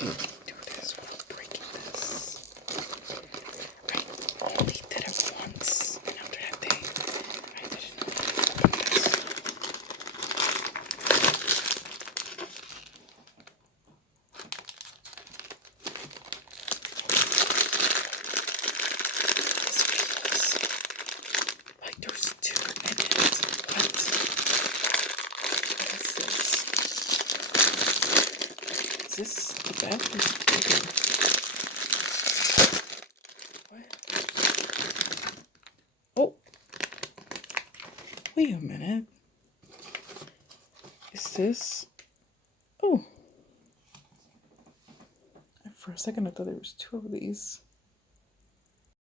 I can do this without breaking this. I only did it once, and after that day, I didn't know how to open this. This feels like there's two in it. What? What is this? Is this the bag is bigger? What? Oh, wait a minute. Is this? Oh, for a second I thought there was two of these.